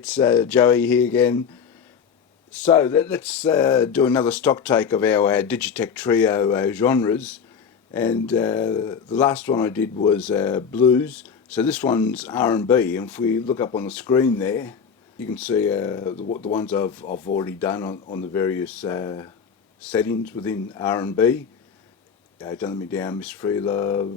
it's Joey here again. So let's do another stock take of our Digitech Trio genres. And the last one I did was blues. So this one's R&B. And if we look up on the screen there, you can see the ones I've already done on the various settings within R&B. Don't Let Me Down, Miss Free Love,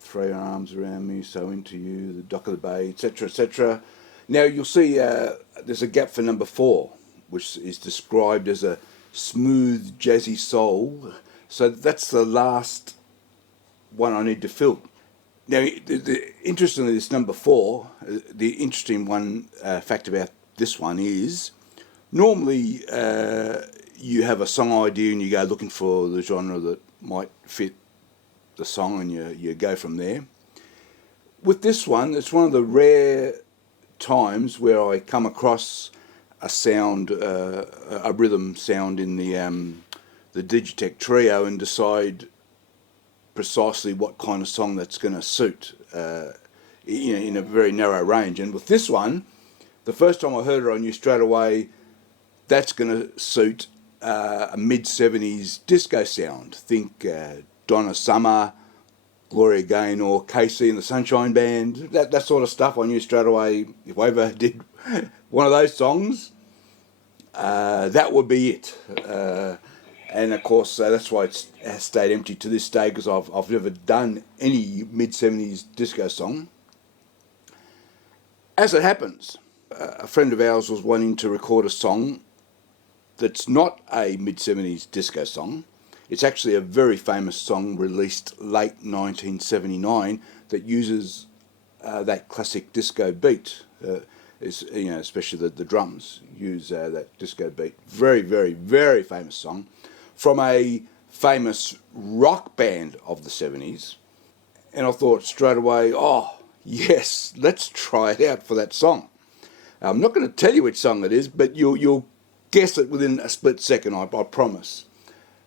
Throw Your Arms Around Me, So Into You, The Dock of the Bay, etc., etc. Now you'll see there's a gap for number 4, which is described as a smooth jazzy soul. So that's the last one I need to fill. Now, interestingly, this number 4, the interesting fact about this one is, normally you have a song idea and you go looking for the genre that might fit the song and you go from there. With this one, it's one of the rare times where I come across a sound, a rhythm sound in the Digitech Trio and decide precisely what kind of song that's going to suit in a very narrow range. And with this one, the first time I heard it, I knew straight away that's going to suit a mid-70s disco sound. Think Donna Summer, Gloria Gaynor, Casey and the Sunshine Band, that sort of stuff. I knew straight away if I ever did one of those songs, that would be it. And of course, that's why it has stayed empty to this day, because I've never done any mid-70s disco song. As it happens, a friend of ours was wanting to record a song that's not a mid-70s disco song. It's actually a very famous song released late 1979 that uses that classic disco beat. Especially the drums use that disco beat. Very, very, very famous song from a famous rock band of the 70s. And I thought straight away, oh, yes, let's try it out for that song. I'm not going to tell you which song it is, but you'll guess it within a split second, I promise.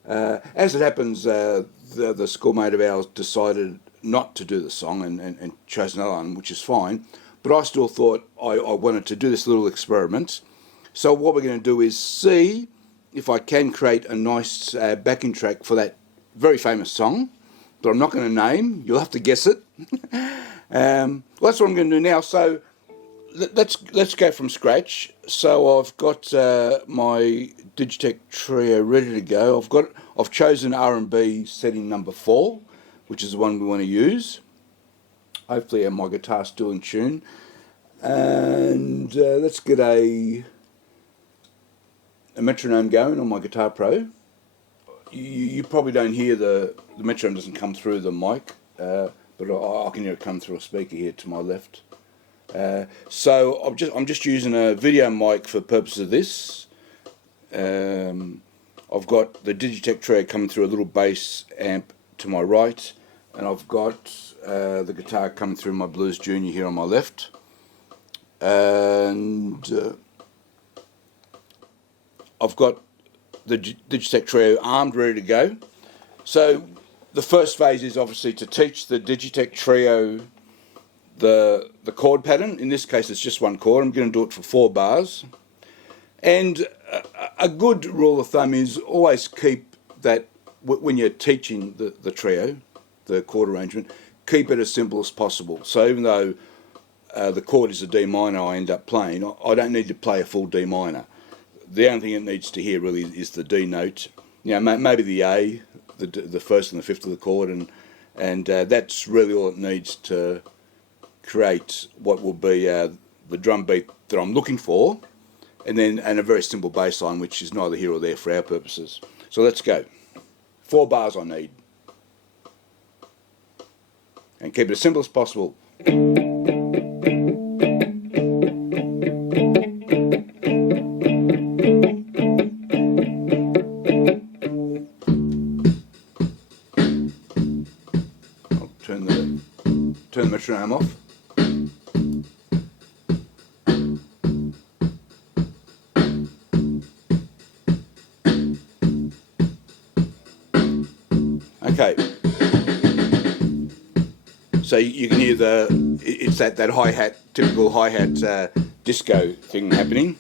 As it happens, the schoolmate of ours decided not to do the song and chose another one, which is fine. But I still thought I wanted to do this little experiment. So what we're going to do is see if I can create a nice backing track for that very famous song that I'm not going to name. You'll have to guess it. Well, that's what I'm going to do now. So let's go from scratch. So I've got my Digitech Trio ready to go. I've chosen R&B setting number 4, which is the one we want to use. Hopefully my guitar's still in tune. And let's get a metronome going on my Guitar Pro. You probably don't hear the metronome doesn't come through the mic, but I can hear it come through a speaker here to my left. So I'm just using a video mic for the purpose of this. I've got the Digitech Trio coming through a little bass amp to my right, and I've got the guitar coming through my Blues Junior here on my left, and I've got the Digitech Trio armed, ready to go. So the first phase is obviously to teach the Digitech Trio the chord pattern. In this case it's just one chord. I'm going to do it for 4 bars. And a good rule of thumb is always keep that, when you're teaching the trio, the chord arrangement, keep it as simple as possible. So even though the chord is a D minor I end up playing, I don't need to play a full D minor. The only thing it needs to hear really is the D note. Maybe the A, the first and the fifth of the chord, and that's really all it needs to create what will be the drum beat that I'm looking for, and a very simple bass line, which is neither here or there for our purposes. So let's go. 4 bars I need. And keep it as simple as possible. I'll turn the metronome off. Okay, so you can hear it's that hi-hat, typical hi-hat disco thing happening.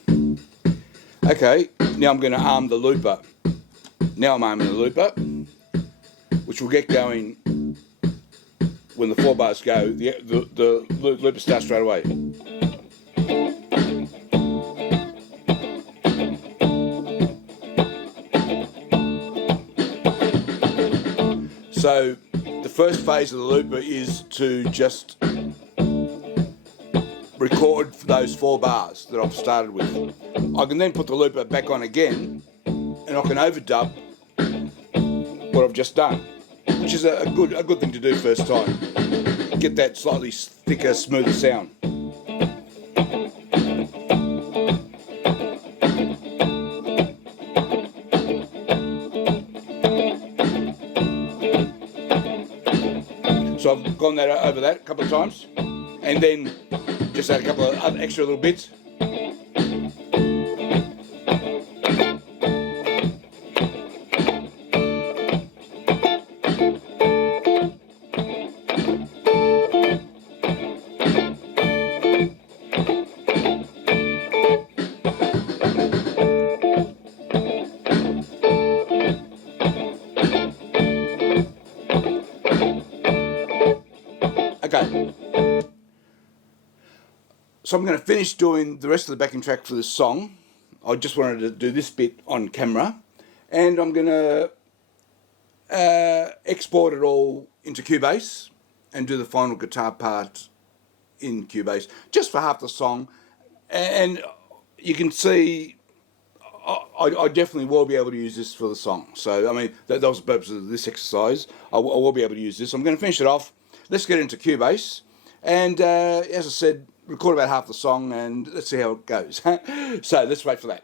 Okay, now I'm going to arm the looper. Now I'm arming the looper, which will get going when the 4 bars go. The looper starts straight away. So the first phase of the looper is to just record those 4 bars that I've started with. I can then put the looper back on again and I can overdub what I've just done, which is a good thing to do first time. Get that slightly thicker, smoother sound. So I've gone over that a couple of times, and then just add a couple of other extra little bits. Okay, so I'm going to finish doing the rest of the backing track for this song. I just wanted to do this bit on camera, and I'm going to export it all into Cubase and do the final guitar part in Cubase just for half the song. And you can see I definitely will be able to use this for the song. So I mean that was the purpose of this exercise. I will be able to use this. I'm going to finish it off. Let's get into Cubase, and as I said, record about half the song, and let's see how it goes. So let's wait for that.